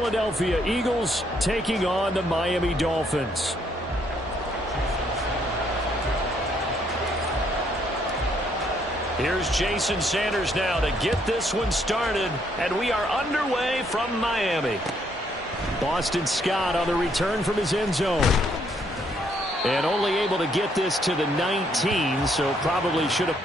Philadelphia Eagles taking on the Miami Dolphins. Here's Jason Sanders now to get this one started, and we are underway from Miami. Boston Scott on the return from his end zone. And only able to get this to the 19, so probably should have.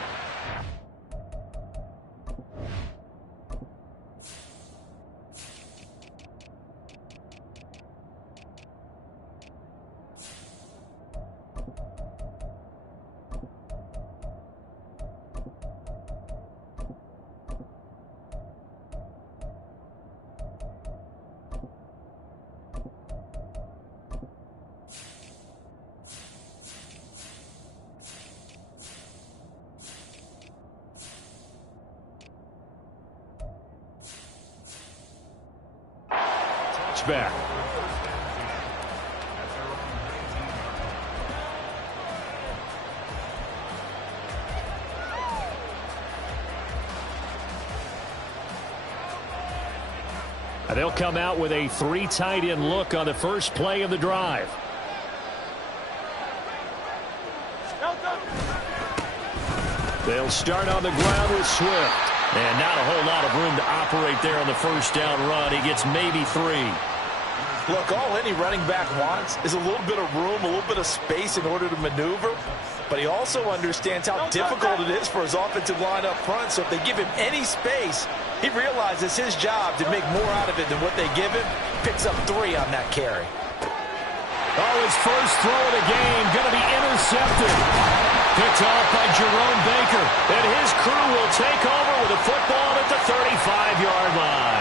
Back. They'll come out with a 3 tight end look on the first play of the drive. They'll start on the ground with Swift. And not a whole lot of room to operate there on the first down run. He gets maybe 3. Look, all any running back wants is a little bit of room, a little bit of space in order to maneuver. But he also understands how difficult it is for his offensive line up front. So if they give him any space, he realizes his job to make more out of it than what they give him. Picks up 3 on that carry. Oh, his first throw of the game going to be intercepted. Picked off by Jerome Baker. And his crew will take over with a football at the 35-yard line.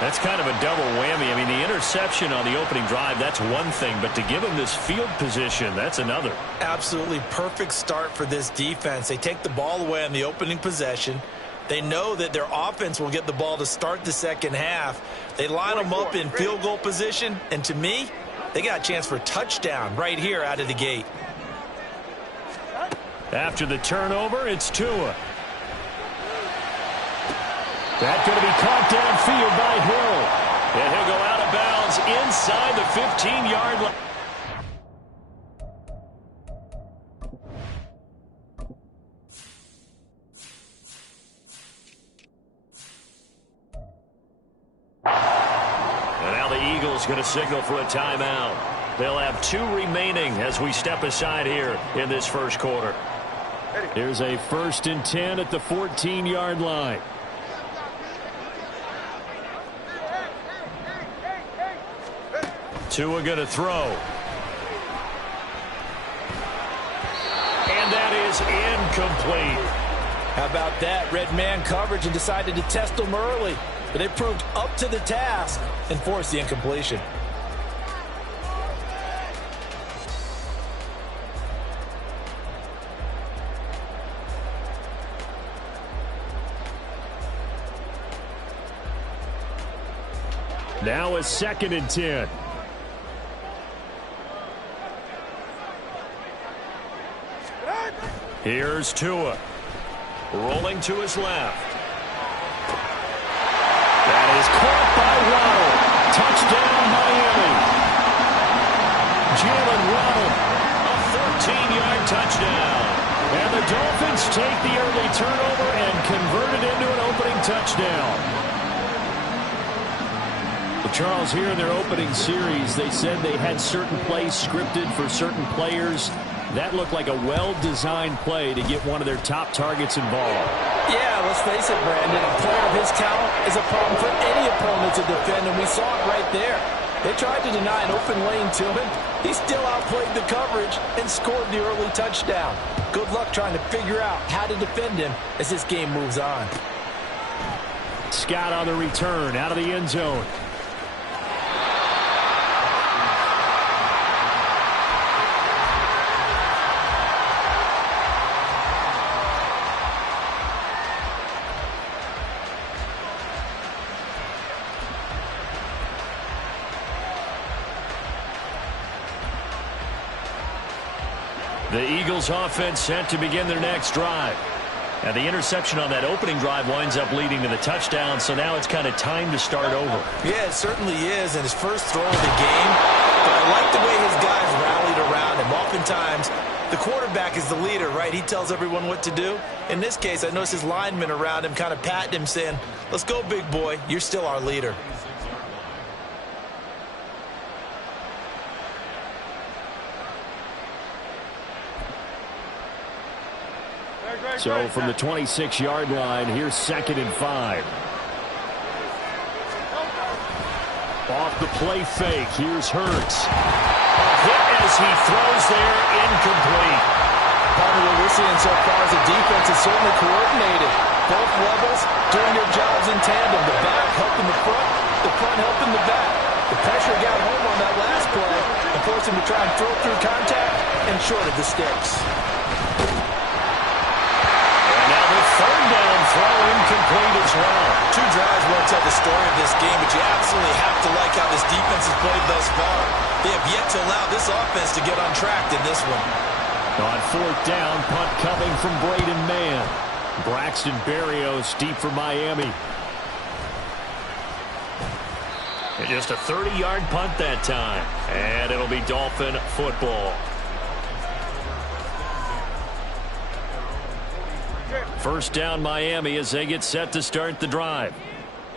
That's kind of a double whammy. I mean, the interception on the opening drive, that's one thing. But to give him this field position, that's another. Absolutely perfect start for this defense. They take the ball away on the opening possession. They know that their offense will get the ball to start the second half. They line them up in field goal position. And to me, they got a chance for a touchdown right here out of the gate. After the turnover, it's Tua. That's going to be caught downfield by Hill. And he'll go out of bounds inside the 15-yard line. And now the Eagles going to signal for a timeout. They'll have 2 remaining as we step aside here in this first quarter. Here's a 1st and 10 at the 14-yard line. Tua going to throw. And that is incomplete. How about that? Red man coverage and decided to test them early. But they proved up to the task and forced the incompletion. Now a 2nd and 10. Here's Tua. Rolling to his left. That is caught by Waddle. Touchdown, Miami. Jalen Waddle, a 14-yard touchdown. And the Dolphins take the early turnover and convert it into an opening touchdown. Charles, here in their opening series, they said they had certain plays scripted for certain players. That looked like a well-designed play to get one of their top targets involved. Yeah, let's face it, Brandon. A player of his talent is a problem for any opponent to defend, and we saw it right there. They tried to deny an open lane to him. He still outplayed the coverage and scored the early touchdown. Good luck trying to figure out how to defend him as this game moves on. Scott on the return out of the end zone. The Eagles offense set to begin their next drive. And the interception on that opening drive winds up leading to the touchdown, so now it's kind of time to start over. Yeah, it certainly is, and his first throw of the game. But I like the way his guys rallied around him. Oftentimes, the quarterback is the leader, right? He tells everyone what to do. In this case, I noticed his linemen around him kind of patting him, saying, "Let's go, big boy. You're still our leader." So from the 26-yard line, here's 2nd and 5. Off the play fake, here's Hurts. Hit as he throws there, incomplete. Partner, what we're seeing so far is the defense is certainly coordinated. Both levels doing their jobs in tandem. The back helping the front helping the back. The pressure got home on that last play and forced him to try and throw through contact and shorted the sticks. Third down throw incomplete as well. 2 drives won't tell the story of this game, but you absolutely have to like how this defense has played thus far. They have yet to allow this offense to get on track in this one. On 4th down, punt coming from Braden Mann. Braxton Berrios deep for Miami. And just a 30-yard punt that time. And it'll be Dolphin football. First down Miami as they get set to start the drive.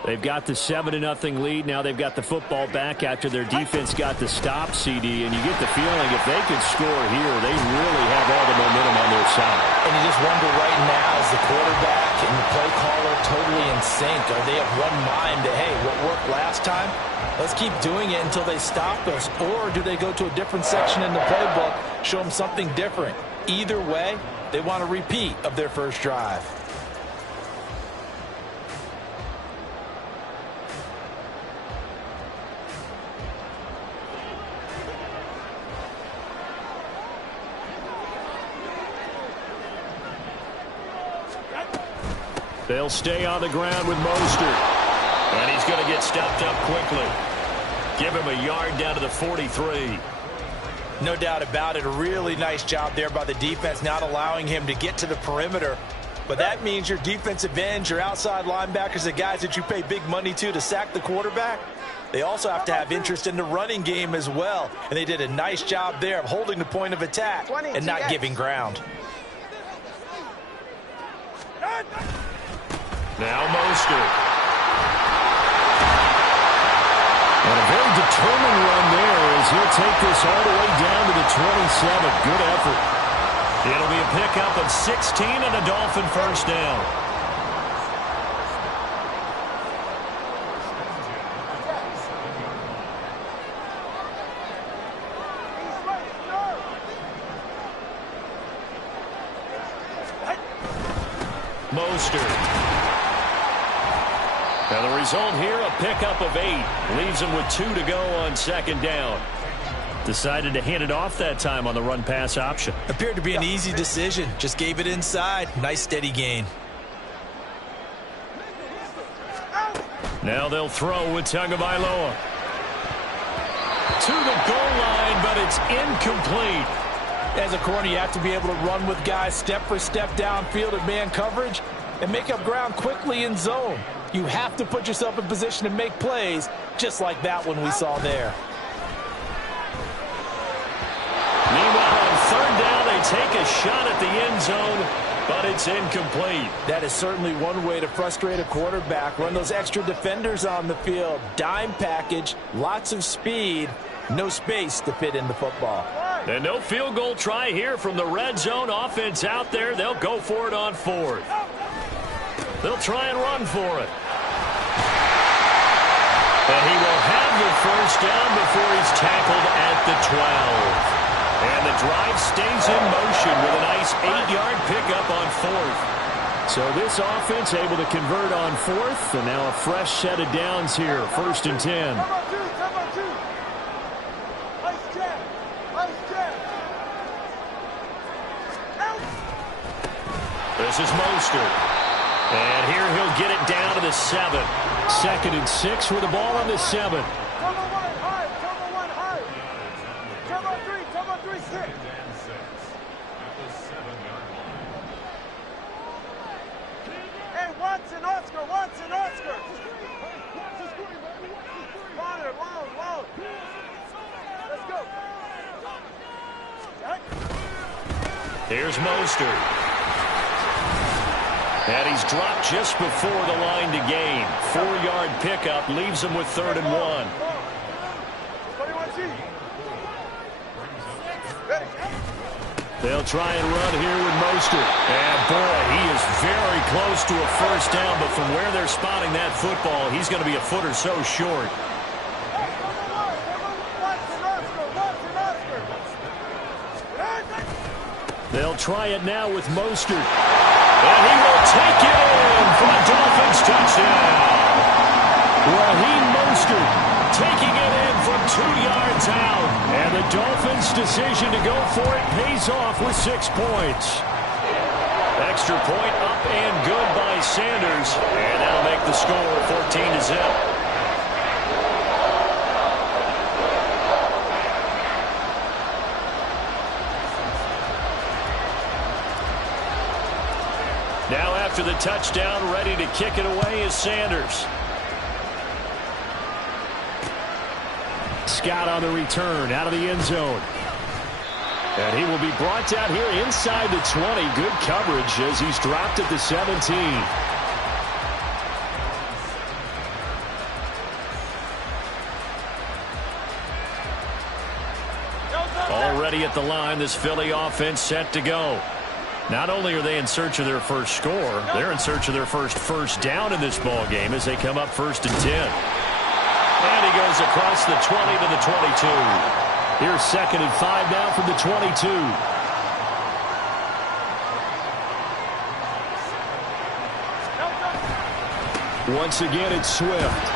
They've got the 7-0 lead. Now they've got the football back after their defense got the stop, CD. And you get the feeling if they could score here, they really have all the momentum on their side. And you just wonder right now, is the quarterback and the play caller totally in sync? Are they of one mind that, hey, what worked last time? Let's keep doing it until they stop us. Or do they go to a different section in the playbook, show them something different? Either way, they want a repeat of their first drive. They'll stay on the ground with Mostert. And he's going to get stopped up quickly. Give him a yard down to the 43. No doubt about it. A really nice job there by the defense, not allowing him to get to the perimeter. But that means your defensive ends, your outside linebackers, the guys that you pay big money to sack the quarterback, they also have to have interest in the running game as well. And they did a nice job there of holding the point of attack and not giving ground. Now Mostert. And a very determined run there as he'll take this all the way down to the 27. Good effort. It'll be a pickup of 16 and a Dolphin first down. Mostert. Now the result here, a pickup of 8. Leaves him with 2 to go on second down. Decided to hand it off that time on the run-pass option. Appeared to be an easy decision. Just gave it inside. Nice steady gain. Now they'll throw with Tagovailoa. To the goal line, but it's incomplete. As a corner, you have to be able to run with guys step for step downfield in man coverage and make up ground quickly in zone. You have to put yourself in position to make plays, just like that one we saw there. Meanwhile, on third down, they take a shot at the end zone, but it's incomplete. That is certainly one way to frustrate a quarterback. Run those extra defenders on the field. Dime package, lots of speed, no space to fit in the football. And no field goal try here from the red zone. Offense out there. They'll go for it on 4th. They'll try and run for it. And he will have the first down before he's tackled at the 12. And the drive stays in motion with a nice 8-yard pickup on 4th. So this offense able to convert on 4th, and now a fresh set of downs here, 1st and 10. This is Mostert. And here he'll get it down to the 7. 2nd and 6 with the ball on the 7. Watson, Oscar, Watson, Oscar. Water, long. Let's go. Here's Mostert. And he's dropped just before the line to gain. 4-yard pickup leaves him with 3rd and 1. They'll try and run here with Mostert. And boy, he is very close to a first down, but from where they're spotting that football, he's going to be a foot or so short. They'll try it now with Mostert. And he will take it in for a Dolphins touchdown. Raheem Mostert taking it in from 2 yards out. And the Dolphins' decision to go for it pays off with 6 points. Extra point up and good by Sanders. And that'll make the score 14-0. Now after the touchdown, ready to kick it away is Sanders. Scott on the return out of the end zone. And he will be brought down here inside the 20. Good coverage as he's dropped at the 17. Already at the line, this Philly offense set to go. Not only are they in search of their first score, they're in search of their first down in this ball game as they come up 1st and 10. And he goes across the 20 to the 22. Here's 2nd and 5 now from the 22. Once again, it's Swift.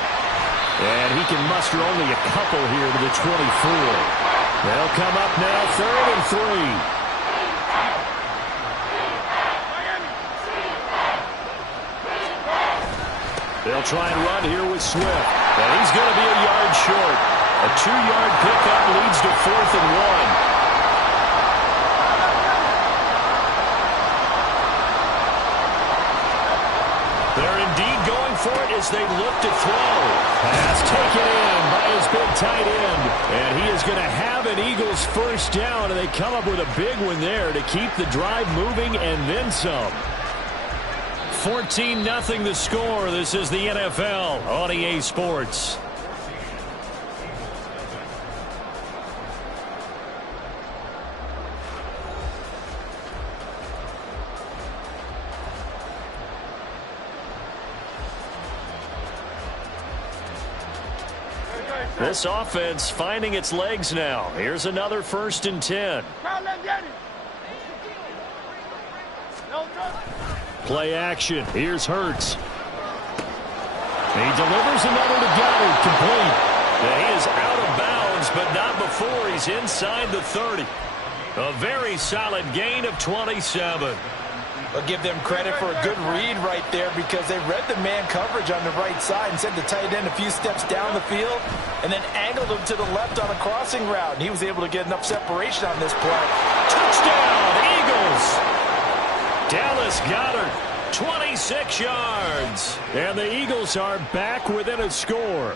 And he can muster only a couple here to the 24. They'll come up now 3rd and 3. They'll try and run here with Swift. And he's going to be a yard short. A 2-yard pickup leads to 4th and 1. They're indeed going for it as they look to throw. Pass taken in by his big tight end. And he is going to have an Eagles first down. And they come up with a big one there to keep the drive moving and then some. 14-0 the score. This is the NFL on EA Sports. This offense finding its legs now. Here's another 1st and 10. Play action. Here's Hurts. He delivers another to Goddard, complete. He is out of bounds, but not before he's inside the 30. A very solid gain of 27. I'll give them credit for a good read right there because they read the man coverage on the right side and sent the tight end a few steps down the field and then angled him to the left on a crossing route. And he was able to get enough separation on this play. Touchdown, Eagles! Dallas Goedert, 26 yards. And the Eagles are back within a score.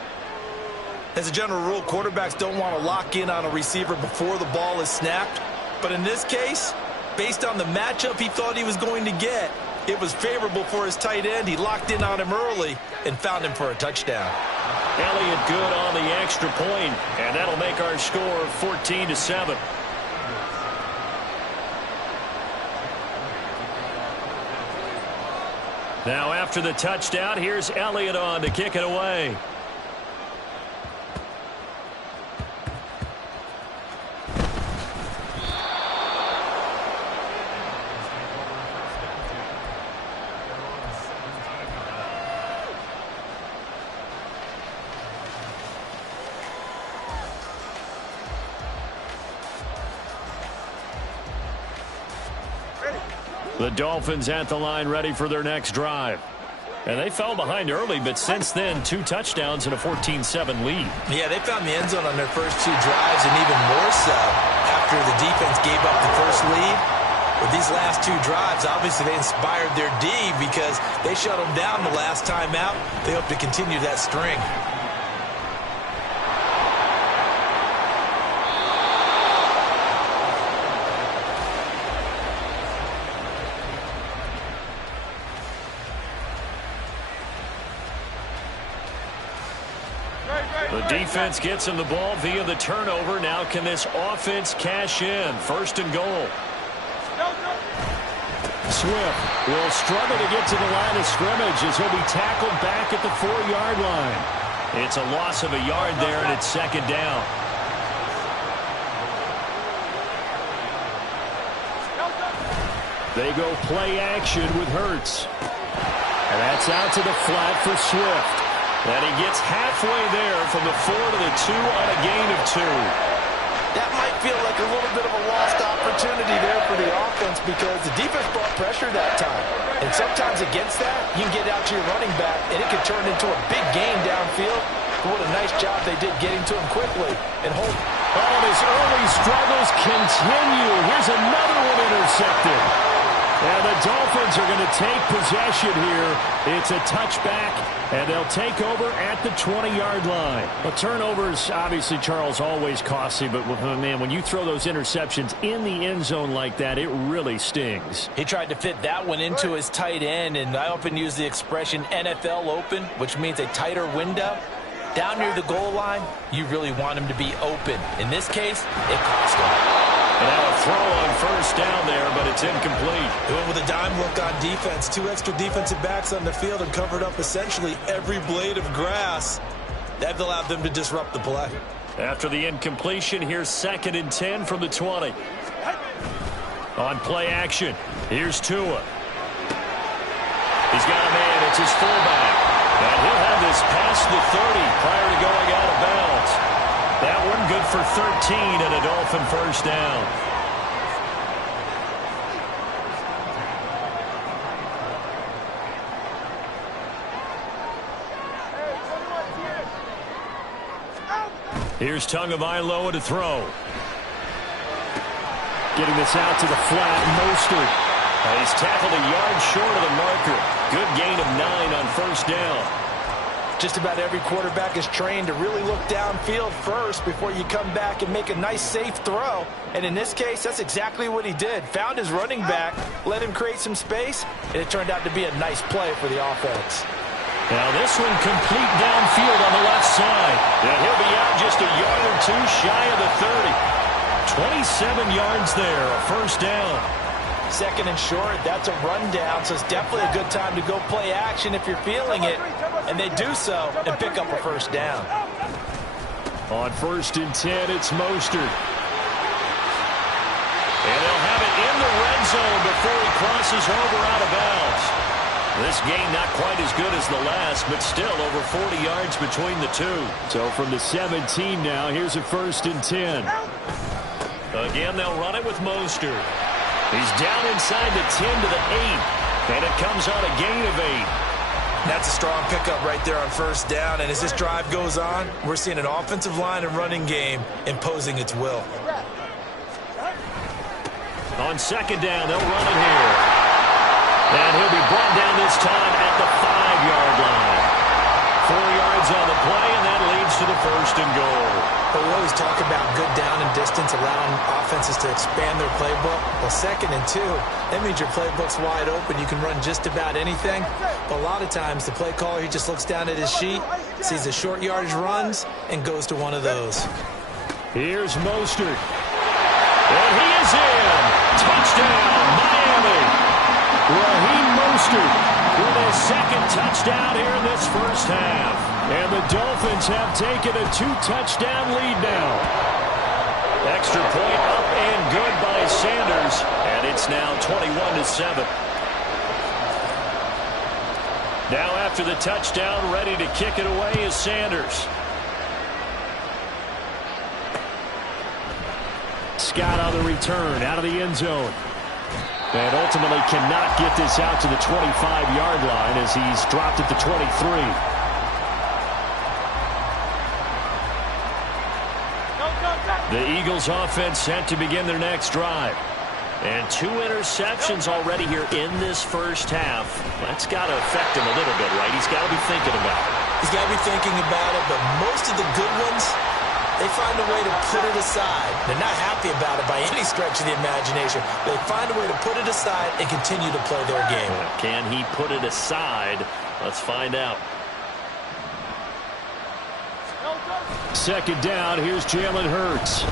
As a general rule, quarterbacks don't want to lock in on a receiver before the ball is snapped. But in this case, based on the matchup he thought he was going to get, it was favorable for his tight end. He locked in on him early and found him for a touchdown. Elliott good on the extra point, and that'll make our score 14-7. Now after the touchdown, here's Elliott on to kick it away. The Dolphins at the line ready for their next drive. And they fell behind early, but since then, 2 touchdowns and a 14-7 lead. Yeah, they found the end zone on their first 2 drives, and even more so after the defense gave up the first lead. With these last two drives, obviously they inspired their D because they shut them down the last time out. They hope to continue that string. The defense gets him the ball via the turnover. Now can this offense cash in? First and goal. Swift will struggle to get to the line of scrimmage as he'll be tackled back at the 4-yard line. It's a loss of a yard there, and it's second down. They go play action with Hurts. And that's out to the flat for Swift. And he gets halfway there from the 4 to the 2 on a gain of 2. That might feel like a little bit of a lost opportunity there for the offense because the defense brought pressure that time. And sometimes against that, you can get out to your running back, and it can turn into a big gain downfield. But what a nice job they did getting to him quickly and hold. Oh, and his early struggles continue. Here's another one intercepted. And the Dolphins are going to take possession here. It's a touchback, and they'll take over at the 20-yard line. Well, turnovers, obviously, Charles, always costly. But, man, when you throw those interceptions in the end zone like that, it really stings. He tried to fit that one into his tight end, and I often use the expression NFL open, which means a tighter window. Down near the goal line, you really want him to be open. In this case, it cost him. And now a throw on first down there, but it's incomplete. They went with a dime look on defense. 2 extra defensive backs on the field and covered up essentially every blade of grass. That allowed them to disrupt the play. After the incompletion, here's 2nd and 10 from the 20. On play action, here's Tua. He's got a man. It's his fullback. And he'll have this past the 30 prior to going out of bounds. That one good for 13 and a Dolphin first down. Here's Tagovailoa to throw. Getting this out to the flat, Mostert. He's tackled a yard short of the marker. Good gain of 9 on first down. Just about every quarterback is trained to really look downfield first before you come back and make a nice, safe throw. And in this case, that's exactly what he did. Found his running back, let him create some space, and it turned out to be a nice play for the offense. Now this one complete downfield on the left side. And he'll be out just a yard or 2 shy of the 30. 27 yards there, a first down. 2nd and short, that's a rundown, so it's definitely a good time to go play action if you're feeling it. And they do so and pick up a first down. On 1st and 10, it's Mostert. And they'll have it in the red zone before he crosses over out of bounds. This game not quite as good as the last, but still over 40 yards between the two. So from the 17 now, here's a 1st and 10. Again, they'll run it with Mostert. He's down inside the 10 to the 8, and it comes on a gain of 8. That's a strong pickup right there on first down, and as this drive goes on, we're seeing an offensive line and running game imposing its will. On 2nd down, they'll run it here. And he'll be brought down this time at the 5-yard line. 4 yards on the play, and that leads to the 1st and goal. But we always talk about good down and distance, allowing offenses to expand their playbook. Well, 2nd and 2, that means your playbook's wide open. You can run just about anything. But a lot of times, the play caller, he just looks down at his sheet, sees the short yardage runs, and goes to one of those. Here's Mostert. And he is in. Touchdown, Miami. Raheem Mostert with his 2nd touchdown here in this first half. And the Dolphins have taken a 2-touchdown lead now. Extra point up and good by Sanders. And it's now 21-7. Now after the touchdown, ready to kick it away is Sanders. Scott on the return out of the end zone. And ultimately cannot get this out to the 25-yard line as he's dropped at the 23. The Eagles offense set to begin their next drive. And 2 interceptions already here in this first half. That's got to affect him a little bit, right? He's got to be thinking about it. He's got to be thinking about it, but most of the good ones, they find a way to put it aside. They're not happy about it by any stretch of the imagination. They find a way to put it aside and continue to play their game. Can he put it aside? Let's find out. Second down, here's Jalen Hurts.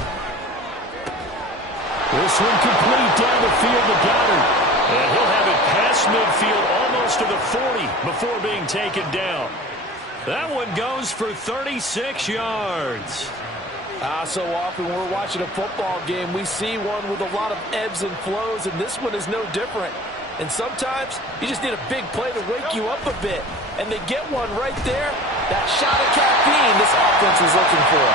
This one complete down the field to Goddard. And he'll have it past midfield almost to the 40 before being taken down. That one goes for 36 yards. So often we're watching a football game, we see one with a lot of ebbs and flows, and this one is no different. And sometimes you just need a big play to wake you up a bit. And they get one right there. That shot of caffeine this offense was looking for.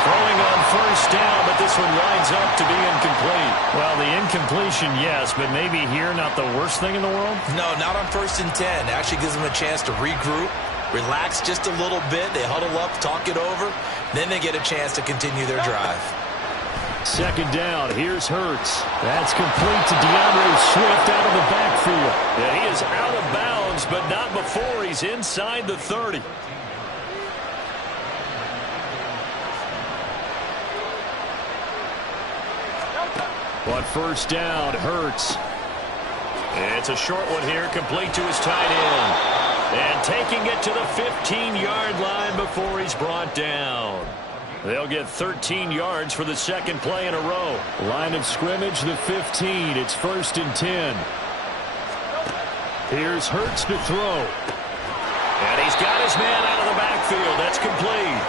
Throwing on first down, but this one winds up to be incomplete. Well, the incompletion, yes, but maybe here not the worst thing in the world? No, not on 1st and 10. Actually gives them a chance to regroup, relax just a little bit. They huddle up, talk it over. Then they get a chance to continue their drive. Second down, here's Hurts. That's complete to DeAndre Swift out of the backfield. Yeah, he is out of bounds, but not before he's inside the 30. But first down, Hurts. It's a short one here, complete to his tight end. And taking it to the 15-yard line before he's brought down. They'll get 13 yards for the second play in a row. Line of scrimmage, the 15. It's 1st and 10. Here's Hurts to throw. And he's got his man out of the backfield. That's complete.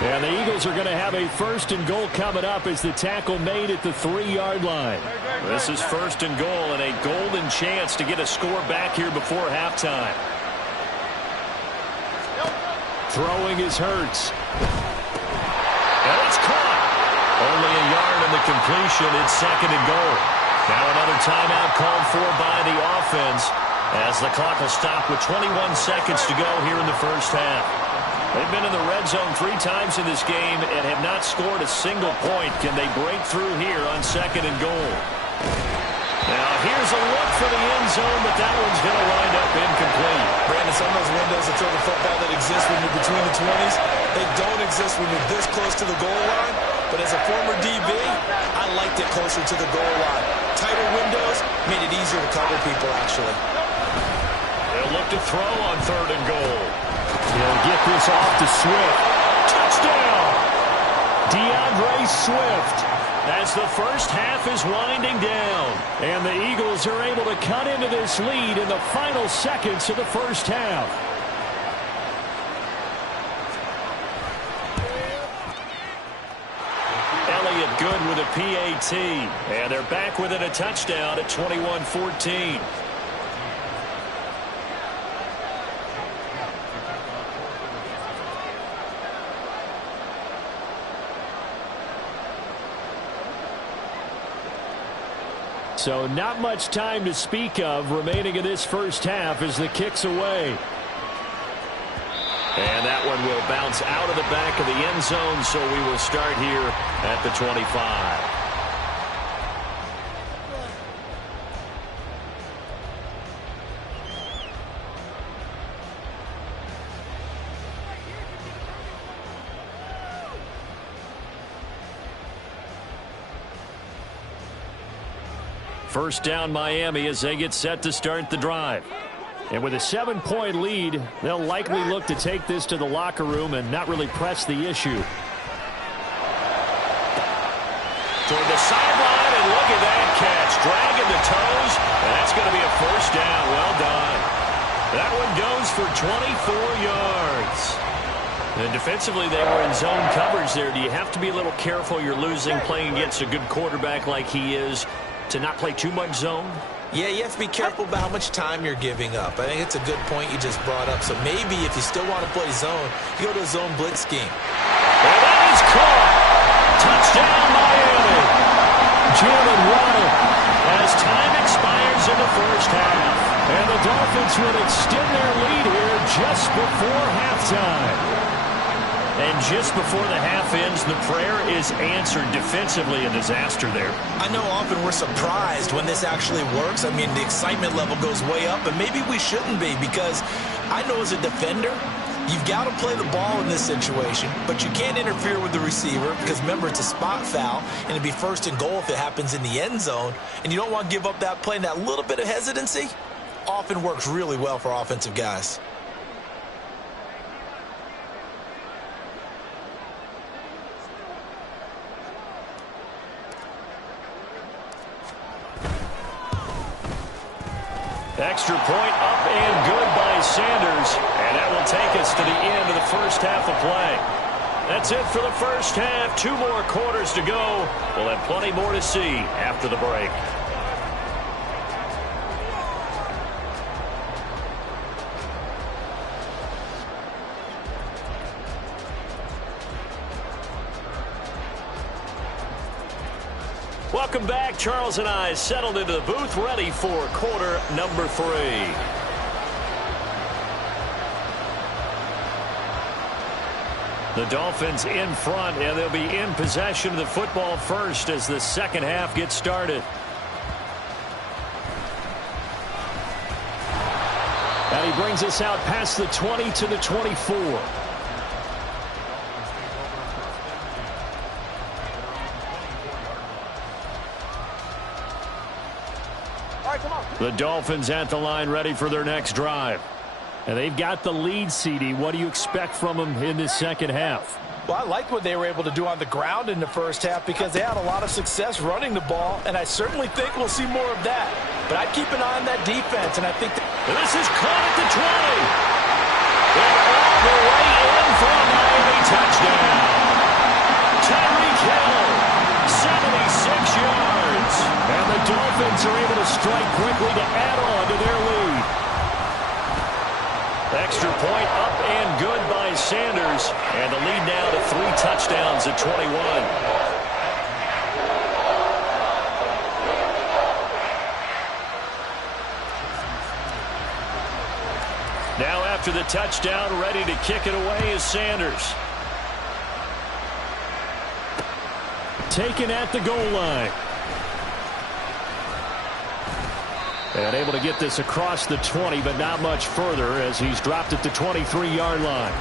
And the Eagles are going to have a 1st and goal coming up as the tackle made at the 3-yard line. This is 1st and goal and a golden chance to get a score back here before halftime. Throwing is Hurts. And it's caught. Only a yard in the completion. It's 2nd and goal. Now another timeout called for by the offense as the clock will stop with 21 seconds to go here in the first half. They've been in the red zone 3 times in this game and have not scored a single point. Can they break through here on 2nd and goal? Now here's a look for the end zone, but that one's going to wind up incomplete. Brandon, some of those windows to throw the football that exist when you're between the 20s, they don't exist when you're this close to the goal line. But as a former DB, I liked it closer to the goal line. Tighter windows made it easier to cover people, actually. They'll look to throw on 3rd and goal. He'll get this off to Swift. Touchdown! DeAndre Swift as the first half is winding down. And the Eagles are able to cut into this lead in the final seconds of the first half. Elliott good with a PAT. And they're back within a touchdown at 21-14. So not much time to speak of remaining in this first half as the kick's away. And that one will bounce out of the back of the end zone, so we will start here at the 25. First down Miami as they get set to start the drive. And with a 7-point lead, they'll likely look to take this to the locker room and not really press the issue. Toward the sideline, and look at that catch. Dragging the toes, and that's going to be a first down. Well done. That one goes for 24 yards. And defensively, they were in zone coverage there. Do you have to be a little careful you're losing playing against a good quarterback like he is to not play too much zone? Yeah, you have to be careful about how much time you're giving up. I think it's a good point you just brought up. So maybe if you still want to play zone, you go to a zone blitz scheme. And that is caught. Touchdown, Miami. Jalen Waddle as time expires in the first half. And the Dolphins will extend their lead here just before halftime. And just before the half ends, the prayer is answered defensively. A disaster there. I know often we're surprised when this actually works. I mean, the excitement level goes way up, and maybe we shouldn't be, because I know as a defender, you've got to play the ball in this situation, but you can't interfere with the receiver because, remember, it's a spot foul, and it'd be first and goal if it happens in the end zone, and you don't want to give up that play, and that little bit of hesitancy often works really well for offensive guys. Extra point up and good by Sanders. And that will take us to the end of the first half of play. That's it for the first half. 2 more quarters to go. We'll have plenty more to see after the break. Welcome back. Charles and I settled into the booth, ready for quarter number 3. The Dolphins in front, and they'll be in possession of the football first as the second half gets started. And he brings us out past the 20 to the 24. The Dolphins at the line, ready for their next drive. And they've got the lead, CD. What do you expect from them in this second half? Well, I like what they were able to do on the ground in the first half because they had a lot of success running the ball, and I certainly think we'll see more of that. But I'd keep an eye on that defense, and I think this is caught at the 20. And all the way in for a Miami touchdown. Tyreek Hill, 76 yards. And the Dolphins are able to strike quickly to add on to their lead. Extra point up and good by Sanders. And the lead now to 3 touchdowns at 21. Now after the touchdown, ready to kick it away is Sanders. Taken at the goal line. And able to get this across the 20, but not much further as he's dropped at the 23-yard line.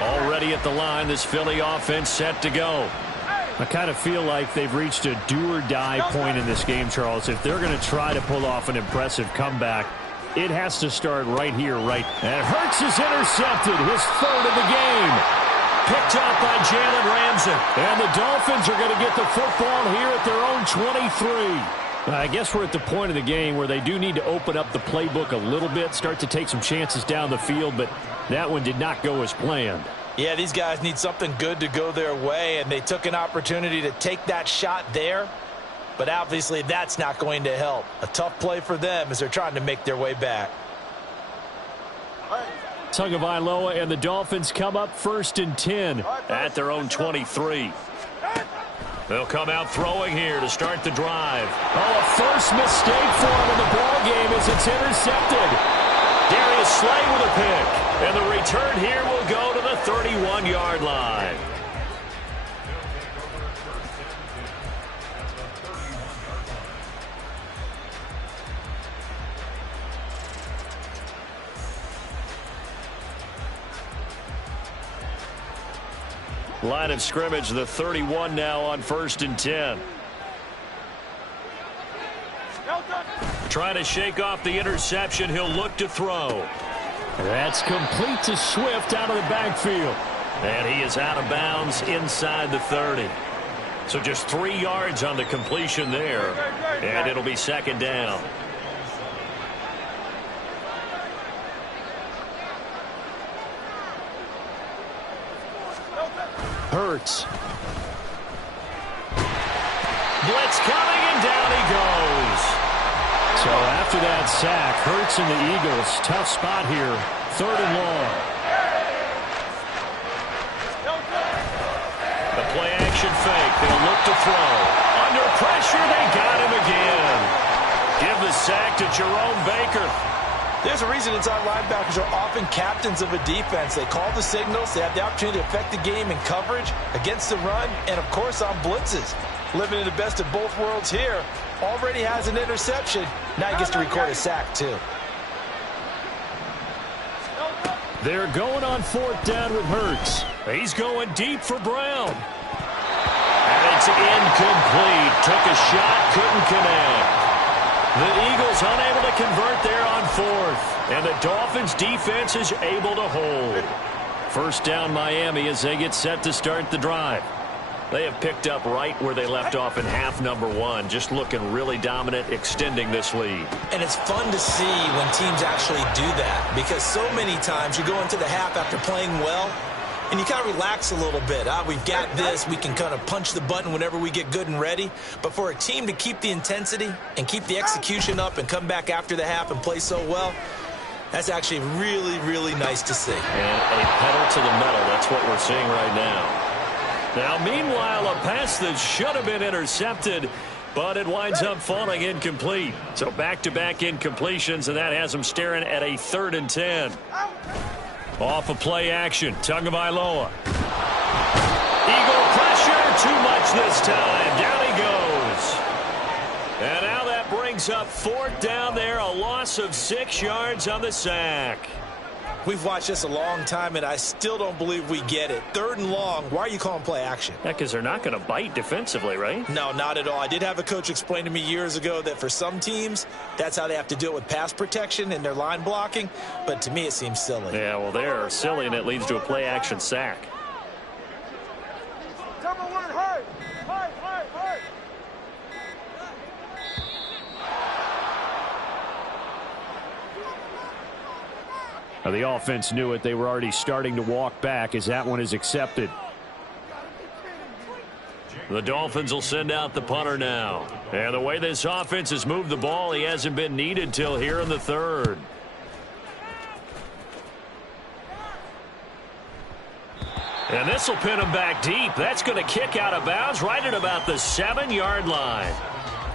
Already at the line, this Philly offense set to go. I kind of feel like they've reached a do-or-die point in this game, Charles. If they're going to try to pull off an impressive comeback, it has to start right here, right. And Hurts is intercepted, his 3rd of the game. Picked up by Jalen Ramsey. And the Dolphins are going to get the football here at their own 23. I guess we're at the point of the game where they do need to open up the playbook a little bit, start to take some chances down the field, but that one did not go as planned. Yeah, these guys need something good to go their way, and they took an opportunity to take that shot there, but obviously that's not going to help. A tough play for them as they're trying to make their way back. Tagovailoa and the Dolphins come up 1st and 10 at their own 23. They'll come out throwing here to start the drive. Oh, a first mistake for him in the ball game as it's intercepted. Darius Slay with a pick. And the return here will go to the 31-yard line. Line of scrimmage, the 31 now on 1st and 10. Trying to shake off the interception. He'll look to throw. That's complete to Swift out of the backfield. And he is out of bounds inside the 30. So just 3 yards on the completion there. And it'll be 2nd down. Hurts. Blitz coming, and down he goes. So after that sack, Hurts and the Eagles, tough spot here, 3rd and long. The play action fake, they'll look to throw. Under pressure, they got him again. Give the sack to Jerome Baker. There's a reason inside linebackers are often captains of a defense. They call the signals. They have the opportunity to affect the game in coverage, against the run, and, of course, on blitzes. Living in the best of both worlds here. Already has an interception. Now he gets to record a sack, too. They're going on 4th down with Hurts. He's going deep for Brown. And it's incomplete. Took a shot, couldn't connect. The Eagles unable to convert there on 4th. And the Dolphins defense is able to hold. 1st down Miami as they get set to start the drive. They have picked up right where they left off in half number 1. Just looking really dominant, extending this lead. And it's fun to see when teams actually do that, because so many times you go into the half after playing well, and you kind of relax a little bit. We've got this. We can kind of punch the button whenever we get good and ready. But for a team to keep the intensity and keep the execution up and come back after the half and play so well, that's actually really, really nice to see. And a pedal to the metal. That's what we're seeing right now. Now, meanwhile, a pass that should have been intercepted, but it winds up falling incomplete. So back-to-back incompletions, and that has them staring at a 3rd and 10. Off of play action, Tagovailoa. Eagle pressure, too much this time. Down he goes. And now that brings up 4th down there, a loss of 6 yards on the sack. We've watched this a long time, and I still don't believe we get it. 3rd and long, why are you calling play action? Yeah, because they're not going to bite defensively, right? No, not at all. I did have a coach explain to me years ago that for some teams, that's how they have to deal with pass protection and their line blocking. But to me, it seems silly. Yeah, well, they're silly, and it leads to a play action sack. Number 1, hard. Hard, hard, hard. Now, the offense knew it. They were already starting to walk back as that one is accepted. The Dolphins will send out the punter now. And the way this offense has moved the ball, he hasn't been needed till here in the 3rd. And this will pin him back deep. That's going to kick out of bounds right at about the 7-yard line.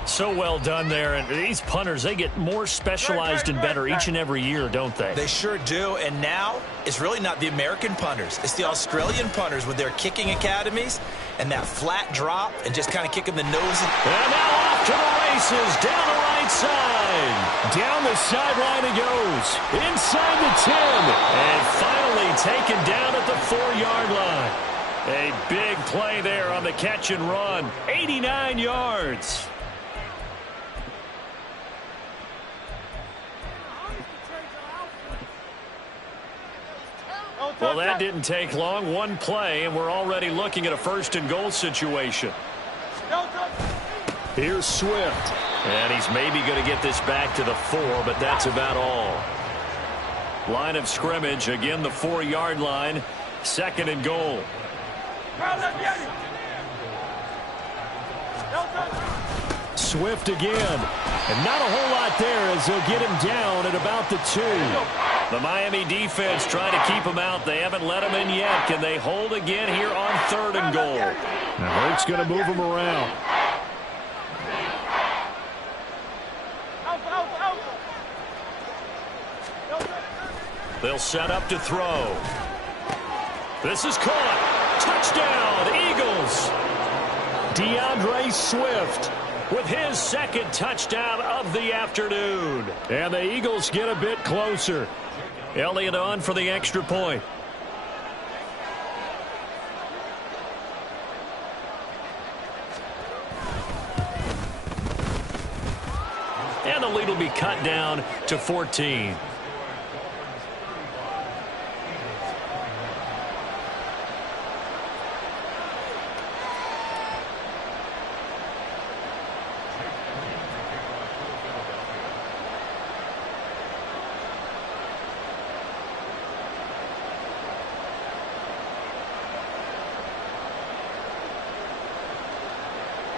So well done there. And these punters, they get more specialized and better each and every year, don't they? They sure do. And now it's really not the American punters. It's the Australian punters with their kicking academies and that flat drop and just kind of kicking the nose. And now off to the races, down the right side. Down the sideline he goes. Inside the 10. And finally taken down at the 4-yard line. A big play there on the catch and run. 89 yards. Well, that didn't take long. One play, and we're already looking at a 1st and goal situation. Here's Swift. And he's maybe going to get this back to the 4, but that's about all. Line of scrimmage, again the 4-yard line. 2nd and goal. Swift again. And not a whole lot there as they'll get him down at about the 2. The Miami defense trying to keep him out. They haven't let him in yet. Can they hold again here on 3rd and goal? Now Hurts going to move him around. They'll set up to throw. This is caught. Touchdown, Eagles. DeAndre Swift with his 2nd touchdown of the afternoon. And the Eagles get a bit closer. Elliott on for the extra point. And the lead will be cut down to 14.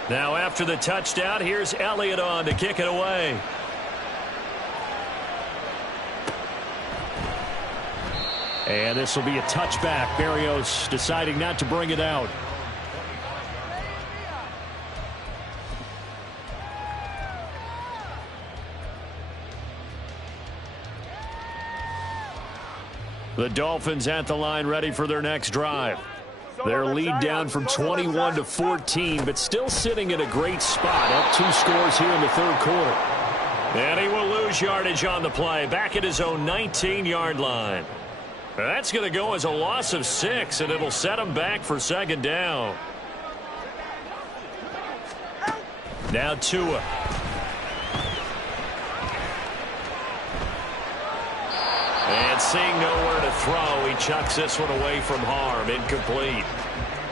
Now after the touchdown, here's Elliott on to kick it away. And this will be a touchback. Barrios deciding not to bring it out. The Dolphins at the line ready for their next drive. Their lead down from 21 to 14, but still sitting in a great spot. Up 2 scores here in the third quarter. And he will lose yardage on the play. Back at his own 19-yard line. That's going to go as a loss of 6, and it'll set him back for second down. Now Tua. And seeing nowhere to throw, he chucks this one away from harm. Incomplete.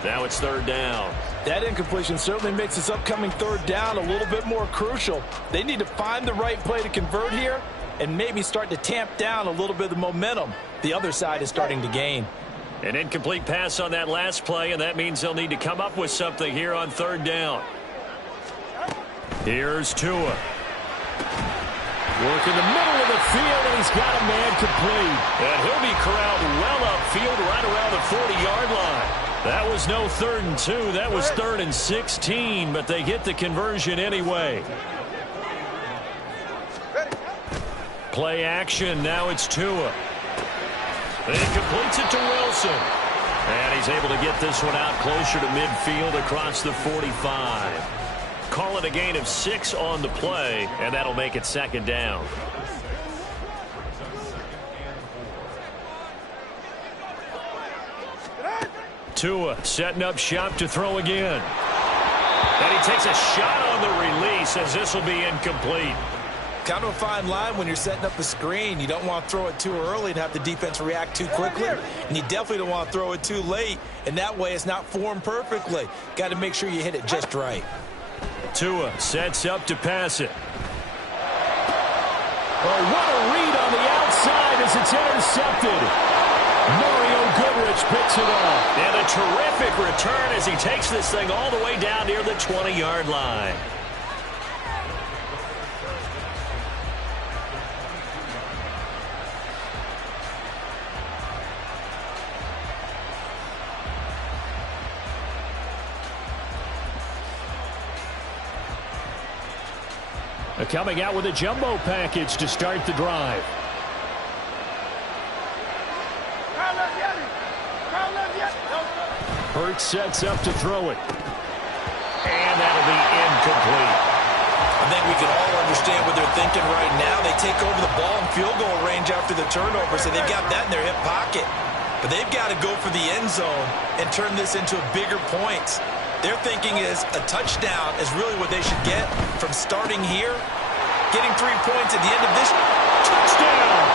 Now it's third down. That incompletion certainly makes this upcoming third down a little bit more crucial. They need to find the right play to convert here and maybe start to tamp down a little bit of the momentum the other side is starting to gain. An incomplete pass on that last play, and that means they'll need to come up with something here on third down. Here's Tua. Work in the middle of the field, and he's got a man complete. And he'll be corralled well upfield right around the 40-yard line. That was no 3rd and 2. That was 3rd and 16, but they get the conversion anyway. Play action. Now it's Tua. And he completes it to Wilson. And he's able to get this one out closer to midfield across the 45. Call it a gain of 6 on the play, and that'll make it second down. Tua setting up shop to throw again. And he takes a shot on the release as this will be incomplete. Kind of a fine line when you're setting up a screen. You don't want to throw it too early and have the defense react too quickly. And you definitely don't want to throw it too late. And that way it's not formed perfectly. Got to make sure you hit it just right. Tua sets up to pass it. Oh, what a read on the outside as it's intercepted. Mario Goodrich picks it off. And a terrific return as he takes this thing all the way down near the 20-yard line. Coming out with a jumbo package to start the drive. Hurts sets up to throw it. And that'll be incomplete. I think we can all understand what they're thinking right now. They take over the ball in field goal range after the turnover, so they've got that in their hip pocket. But they've got to go for the end zone and turn this into bigger points. Their thinking is a touchdown is really what they should get from starting here, getting 3 points at the end of this. Touchdown!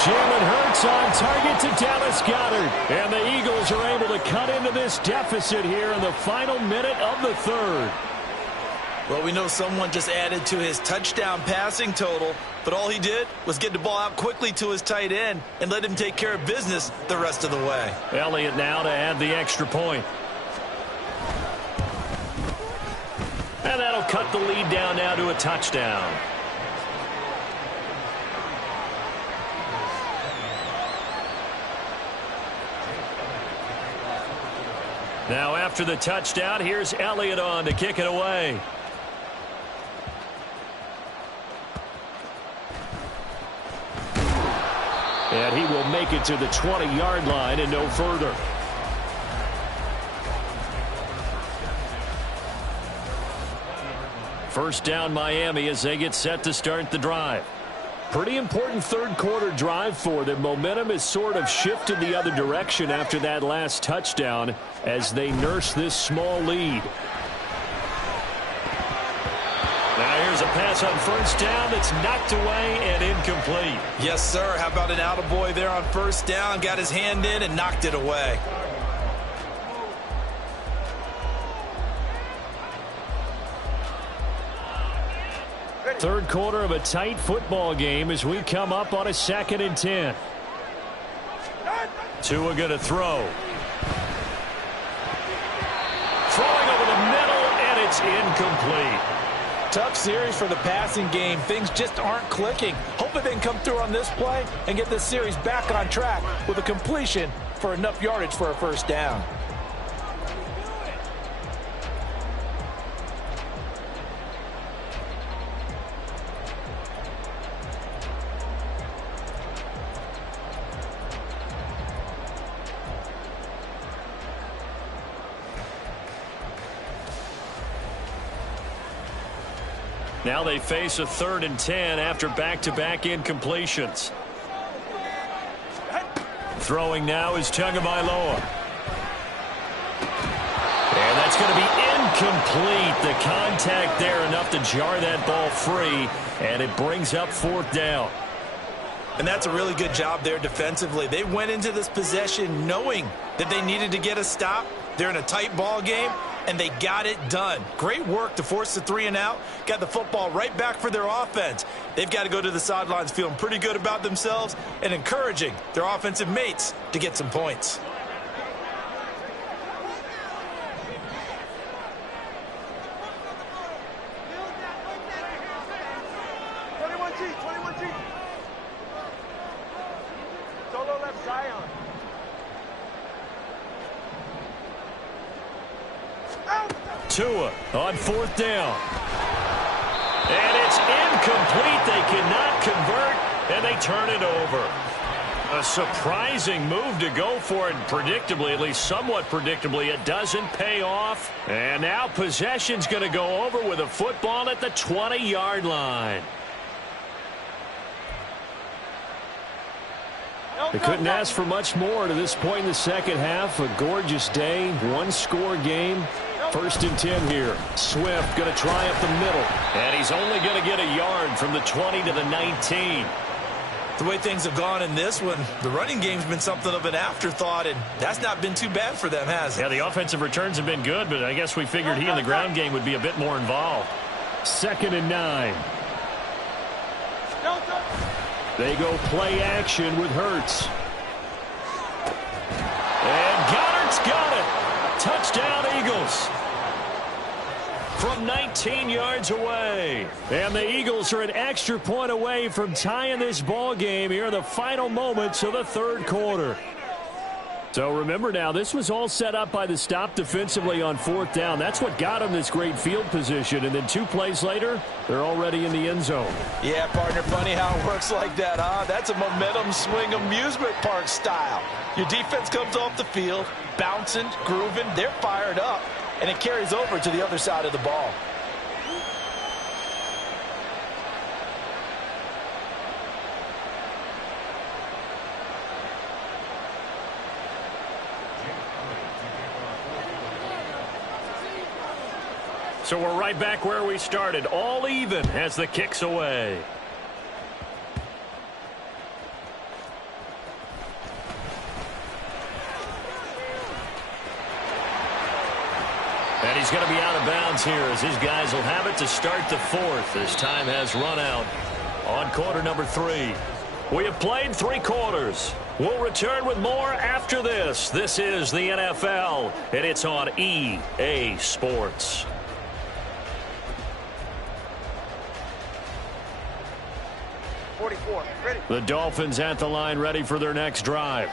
Jalen Hurts on target to Dallas Goedert. And the Eagles are able to cut into this deficit here in the final minute of the third. Well, we know someone just added to his touchdown passing total, but all he did was get the ball out quickly to his tight end and let him take care of business the rest of the way. Elliott now to add the extra point. And that'll cut the lead down now to a touchdown. Now after the touchdown, here's Elliott on to kick it away. And he will make it to the 20-yard line and no further. First down Miami as they get set to start the drive. Pretty important third quarter drive for them. Momentum has sort of shifted the other direction after that last touchdown as they nurse this small lead. Now here's a pass on first down that's knocked away and incomplete. Yes, sir. How about an attaboy there on first down? Got his hand in and knocked it away. Third quarter of a tight football game as we come up on a 2nd and 10. Tua going to throw. Throwing over the middle, and it's incomplete. Tough series for the passing game. Things just aren't clicking. Hoping they can come through on this play and get this series back on track with a completion for enough yardage for a first down. Now they face a 3rd and 10 after back-to-back incompletions. Throwing now is Tagovailoa. And that's going to be incomplete. The contact there enough to jar that ball free, and it brings up 4th down. And that's a really good job there defensively. They went into this possession knowing that they needed to get a stop. They're in a tight ball game, and they got it done. Great work to force the 3 and out. Got the football right back for their offense. They've got to go to the sidelines feeling pretty good about themselves and encouraging their offensive mates to get some points. Tua on 4th down. And it's incomplete. They cannot convert, and they turn it over. A surprising move to go for it, and predictably, at least somewhat predictably, it doesn't pay off. And now possession's going to go over with a football at the 20-yard line. They couldn't ask for much more to this point in the second half. A gorgeous day, one-score game. 1st and 10 here. Swift going to try up the middle. And he's only going to get a yard from the 20 to the 19. The way things have gone in this one, the running game's been something of an afterthought, and that's not been too bad for them, has it? Yeah, the offensive returns have been good, but I guess we figured he in the ground game would be a bit more involved. 2nd and 9. They go play action with Hurts. And Goddard's got it. Touchdown, Eagles. From 19 yards away. And the Eagles are an extra point away from tying this ball game here in the final moments of the 3rd quarter. So remember now, this was all set up by the stop defensively on 4th down. That's what got them this great field position. And then 2 plays later, they're already in the end zone. Yeah, partner, funny how it works like that, huh? That's a momentum swing amusement park style. Your defense comes off the field, bouncing, grooving, they're fired up, and it carries over to the other side of the ball. So we're right back where we started, all even as the kick's away. And he's going to be out of bounds here as his guys will have it to start the 4th as time has run out on quarter number 3. We have played 3 quarters. We'll return with more after this. This is the NFL, and it's on EA Sports. The Dolphins at the line ready for their next drive.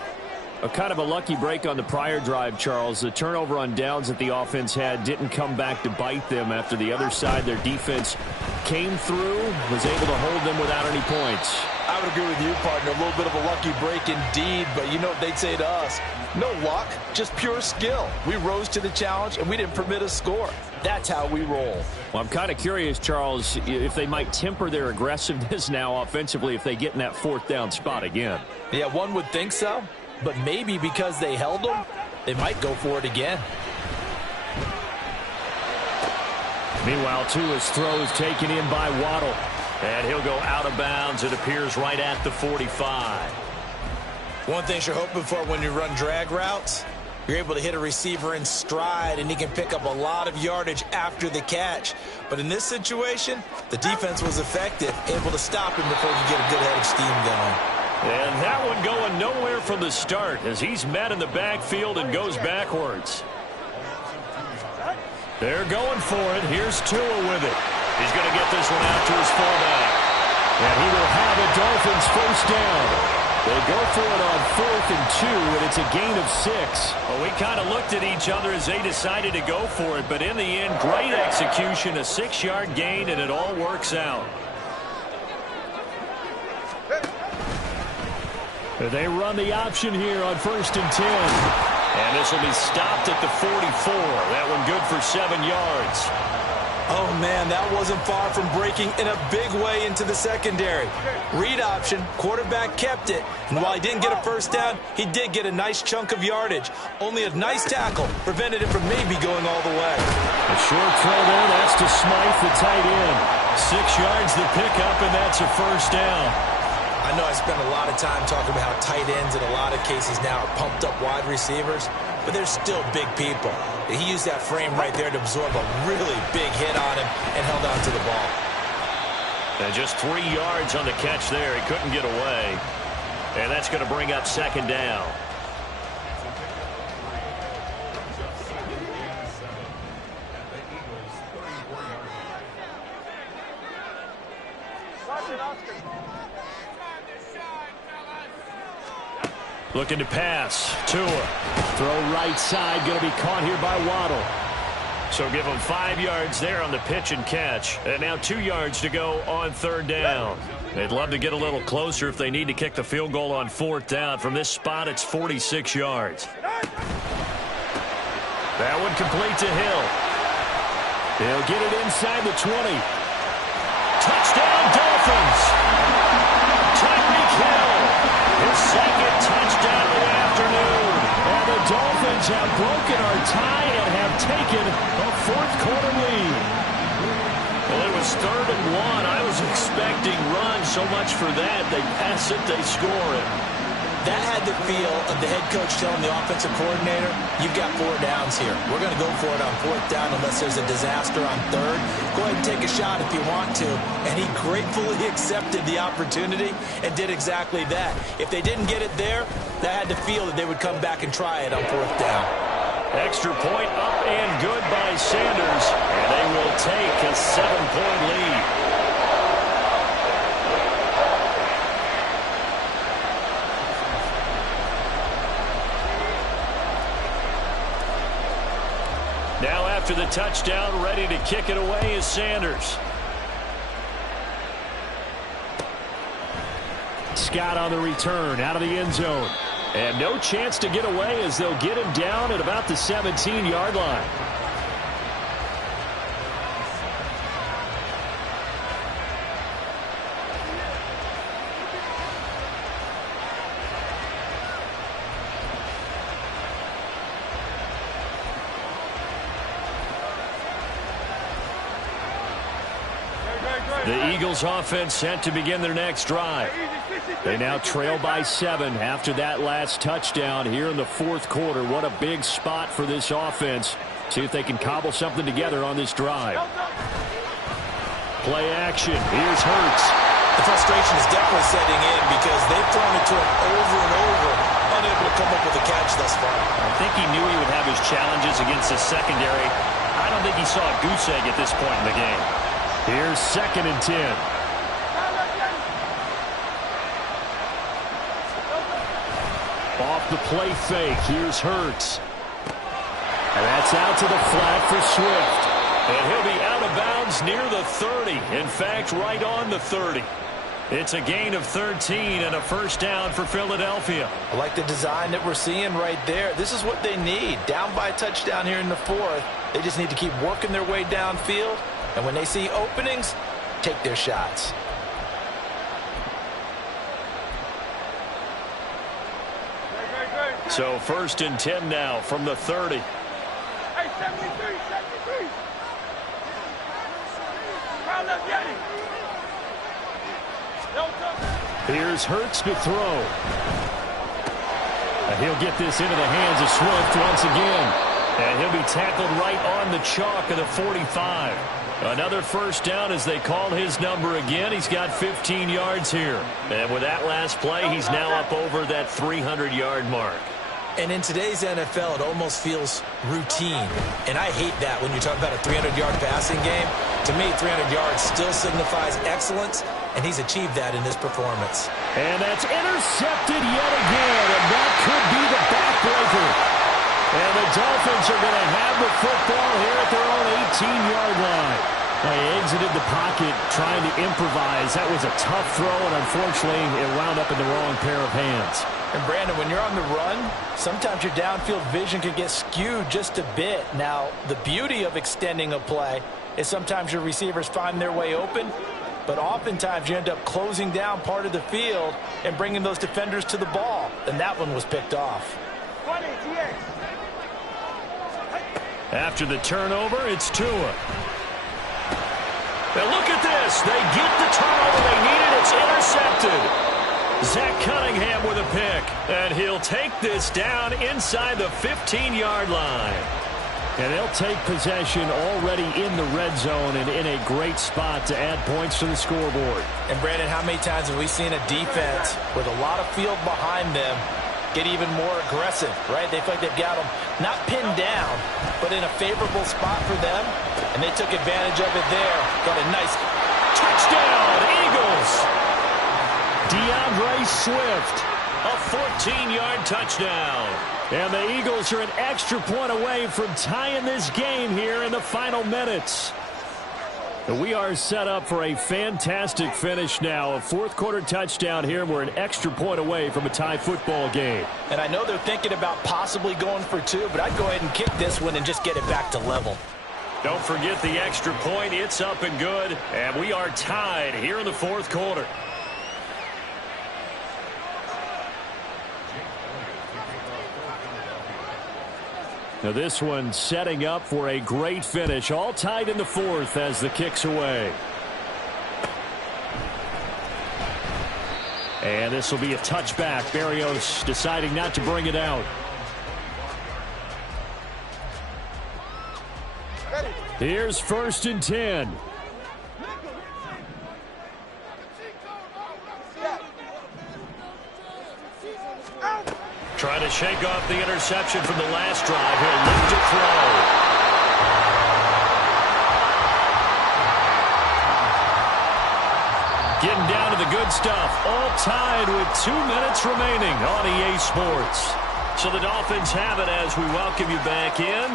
A kind of a lucky break on the prior drive, Charles. The turnover on downs that the offense had didn't come back to bite them after the other side. Their defense came through, was able to hold them without any points. I would agree with you, partner. A little bit of a lucky break indeed, but you know what they'd say to us? No luck, just pure skill. We rose to the challenge, and we didn't permit a score. That's how we roll. Well, I'm kind of curious, Charles, if they might temper their aggressiveness now offensively if they get in that 4th down spot again. Yeah, one would think so, but maybe because they held them, they might go for it again. Meanwhile, Tua's throw is taken in by Waddle. And he'll go out of bounds, it appears, right at the 45. One thing you're hoping for when you run drag routes, you're able to hit a receiver in stride, and he can pick up a lot of yardage after the catch. But in this situation, the defense was effective, able to stop him before he could get a good head of steam going. And that one going nowhere from the start as he's met in the backfield and goes backwards. They're going for it. Here's Tua with it. He's going to get this one out to his fullback. And he will have a Dolphins first down. They go for it on 4th and 2, and it's a gain of 6. Well, we kind of looked at each other as they decided to go for it, but in the end, great execution, a 6-yard gain, and it all works out. They run the option here on 1st and 10. And this will be stopped at the 44. That one good for 7 yards. Oh, man, that wasn't far from breaking in a big way into the secondary. Read option, quarterback kept it, and while he didn't get a first down, he did get a nice chunk of yardage. Only a nice tackle prevented it from maybe going all the way. A short throw there, that's to Smythe, the tight end. 6 yards the pickup, and that's a first down. I know I spent a lot of time talking about how tight ends in a lot of cases now are pumped up wide receivers, but they're still big people. He used that frame right there to absorb a really big hit on him and held on to the ball. And just 3 yards on the catch there. He couldn't get away. And that's going to bring up second down. Looking to pass. Tua. Throw right side. Going to be caught here by Waddle. So give them 5 yards there on the pitch and catch. And now 2 yards to go on third down. They'd love to get a little closer if they need to kick the field goal on fourth down. From this spot, it's 46 yards. That one complete to Hill. He'll get it inside the 20. Touchdown, Dolphins. Tyreek Hill. His second touchdown of the afternoon. And the Dolphins have broken our tie and have taken a fourth-quarter lead. Well, it was 3rd and 1. I was expecting runs. So much for that. They pass it, they score it. That had the feel of the head coach telling the offensive coordinator, you've got 4 downs here. We're going to go for it on fourth down unless there's a disaster on third. Go ahead and take a shot if you want to. And he gratefully accepted the opportunity and did exactly that. If they didn't get it there, that had the feel that they would come back and try it on fourth down. Extra point up and good by Sanders. And they will take a 7-point lead. Now after the touchdown, ready to kick it away is Sanders. Scott on the return, out of the end zone. And no chance to get away as they'll get him down at about the 17-yard line. The Eagles offense set to begin their next drive. They now trail by 7 after that last touchdown here in the fourth quarter. What a big spot for this offense. See if they can cobble something together on this drive. Play action. Here's Hurts. The frustration is definitely setting in because they've thrown it to him over and over, unable to come up with a catch thus far. I think he knew he would have his challenges against the secondary. I don't think he saw a goose egg at this point in the game. Here's 2nd and 10. Off the play fake. Here's Hurts. And that's out to the flat for Swift. And he'll be out of bounds near the 30. In fact, right on the 30. It's a gain of 13 and a first down for Philadelphia. I like the design that we're seeing right there. This is what they need. Down by a touchdown here in the fourth. They just need to keep working their way downfield. And when they see openings, take their shots. So 1st and 10 now from the 30. Hey, 73. Round up, Yeti. Here's Hurts to throw. And he'll get this into the hands of Swift once again. And he'll be tackled right on the chalk of the 45. Another first down as they call his number again. He's got 15 yards here. And with that last play, he's now up over that 300-yard mark. And in today's NFL, it almost feels routine. And I hate that when you talk about a 300-yard passing game. To me, 300 yards still signifies excellence, and he's achieved that in this performance. And that's intercepted yet again, and that could be the backbreaker. And the Dolphins are going to have the football here at their own 18-yard line. He exited the pocket trying to improvise. That was a tough throw, and unfortunately, it wound up in the wrong pair of hands. And Brandon, when you're on the run, sometimes your downfield vision can get skewed just a bit. Now, the beauty of extending a play is sometimes your receivers find their way open, but oftentimes you end up closing down part of the field and bringing those defenders to the ball. And that one was picked off. After the turnover, it's Tua. Now look at this. They get the turnover they needed. It's intercepted. Zach Cunningham with a pick. And he'll take this down inside the 15-yard line. And they'll take possession already in the red zone and in a great spot to add points to the scoreboard. And Brandon, how many times have we seen a defense with a lot of field behind them get even more aggressive, right? They feel like they've got them not pinned down, but in a favorable spot for them, and they took advantage of it there. Got a nice touchdown, Eagles. DeAndre Swift, a 14-yard touchdown. And the Eagles are an extra point away from tying this game here in the final minutes. We are set up for a fantastic finish now. A fourth-quarter touchdown here, and we're an extra point away from a tie football game. And I know they're thinking about possibly going for two, but I'd go ahead and kick this one and just get it back to level. Don't forget the extra point. It's up and good, and we are tied here in the fourth quarter. Now this one setting up for a great finish. All tied in the fourth as the kick's away. And this will be a touchback. Barrios deciding not to bring it out. Here's 1st and 10. Trying to shake off the interception from the last drive. He'll look to throw. Getting down to the good stuff. All tied with 2 minutes remaining on EA Sports. So the Dolphins have it as we welcome you back in.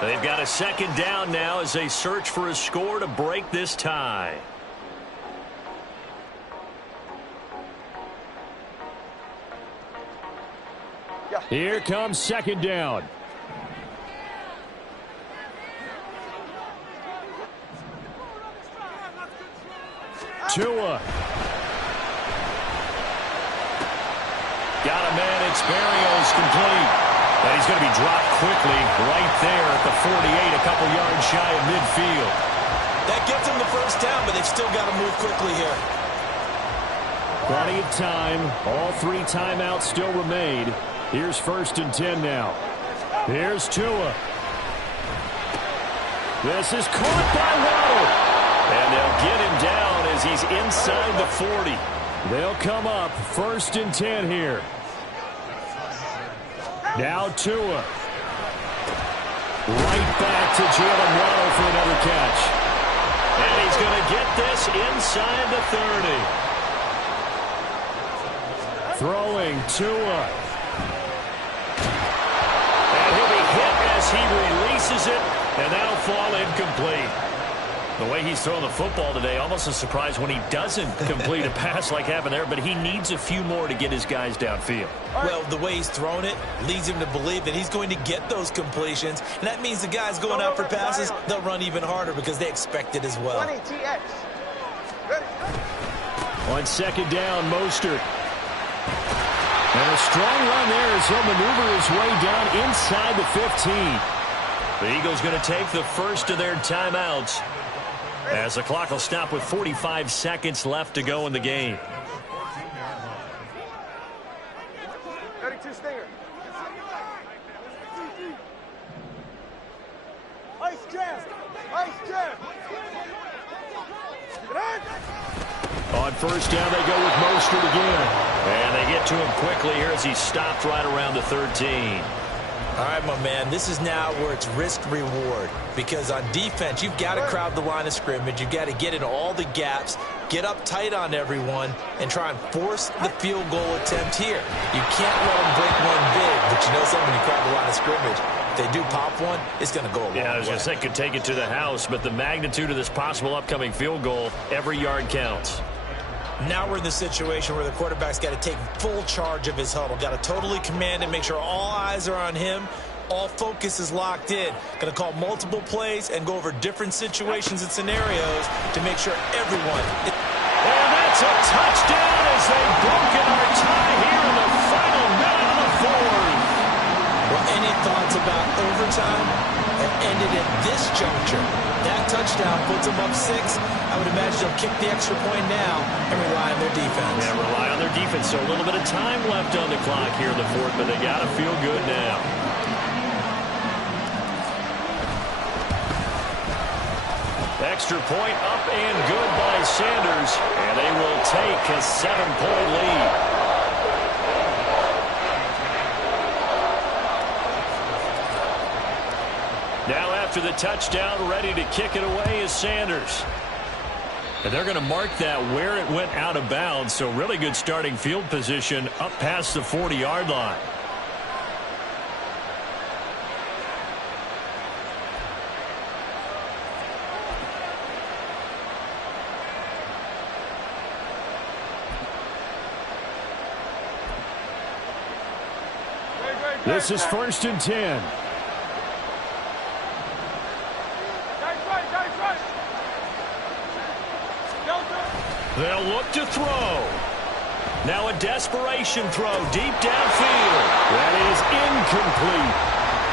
They've got a second down now as they search for a score to break this tie. Here comes second down. Tua. Got a man. It's Barrios complete. And he's going to be dropped quickly right there at the 48, a couple yards shy of midfield. That gets him the first down, but they've still got to move quickly here. Plenty of time. All 3 timeouts still remain. Here's 1st and 10 now. Here's Tua. This is caught by Waddle. And they'll get him down as he's inside the 40. They'll come up 1st and 10 here. Now Tua. Right back to Jalen Waddle for another catch. And he's going to get this inside the 30. Throwing Tua. He releases it, and that'll fall incomplete. The way he's throwing the football today, almost a surprise when he doesn't complete a pass like happened there, but he needs a few more to get his guys downfield. Well, the way he's thrown it leads him to believe that he's going to get those completions, and that means the guys going out for passes, they'll run even harder because they expect it as well. On second down, Mostert. And a strong run there as he'll maneuver his way down inside the 15. The Eagles going to take the first of their timeouts as the clock will stop with 45 seconds left to go in the game. 32 Stinger. Ice jam. Ice jam. On first down, they go with Mostert again. And they get to him quickly here as he stopped right around the 13. All right, my man, this is now where it's risk-reward. Because on defense, you've got to crowd the line of scrimmage. You've got to get in all the gaps, get up tight on everyone, and try and force the field goal attempt here. You can't let them break one big, but you know something when you crowd the line of scrimmage. they do pop one, it's going to go a long way. Yeah, I was going to say, could take it to the house, but the magnitude of this possible upcoming field goal, every yard counts. Now we're in the situation where the quarterback's got to take full charge of his huddle. Got to totally command it, make sure all eyes are on him. All focus is locked in. Going to call multiple plays and go over different situations and scenarios to make sure everyone... And that's a touchdown as they've broken our tie here in the final minute of the fourth. Well, any thoughts about overtime have ended at this juncture. That touchdown puts them up 6. I would imagine they'll kick the extra point now and rely on their defense. Yeah, rely on their defense. So a little bit of time left on the clock here in the fourth, but they got to feel good now. Extra point up and good by Sanders, and they will take a 7-point lead. Now after the touchdown, ready to kick it away is Sanders. And they're going to mark that where it went out of bounds, so really good starting field position up past the 40-yard line. This is 1st and 10. They'll look to throw. Now a desperation throw deep downfield. That is incomplete.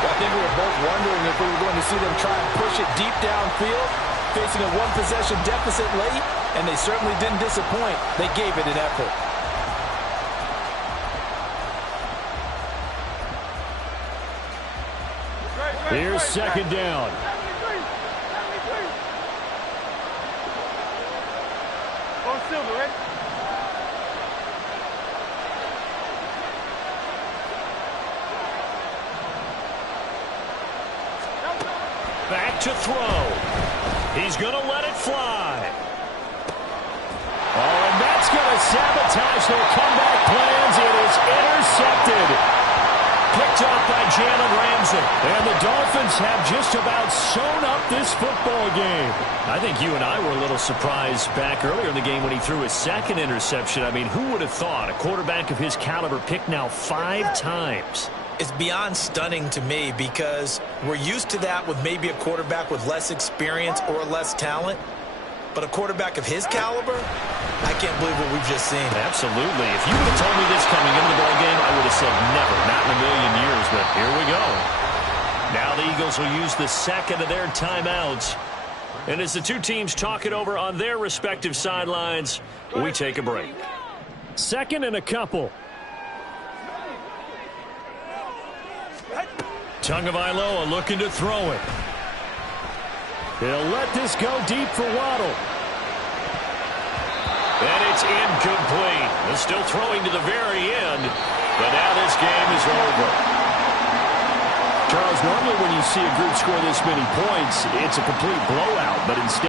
I think we were both wondering if we were going to see them try and push it deep downfield, facing a one-possession deficit late, and they certainly didn't disappoint. They gave it an effort. Here's 2nd down. Back to throw. He's going to let it fly. Oh, and that's going to sabotage their comeback plans. It is intercepted. Picked up by Jalen Ramsey. And the Dolphins have just about sewn up this football game. I think you and I were a little surprised back earlier in the game when he threw his 2nd interception. I mean, who would have thought a quarterback of his caliber picked now 5 times? It's beyond stunning to me because we're used to that with maybe a quarterback with less experience or less talent. But a quarterback of his caliber, I can't believe what we've just seen. Absolutely. If you would have told me this coming into the ballgame, I would have said never, not in a million years. But here we go. Now the Eagles will use the 2nd of their timeouts. And as the two teams talk it over on their respective sidelines, we take a break. 2nd and a couple. Tagovailoa looking to throw it. He'll let this go deep for Waddle. And it's incomplete. They're still throwing to the very end, but now this game is over. Charles, normally when you see a group score this many points, it's a complete blowout, but instead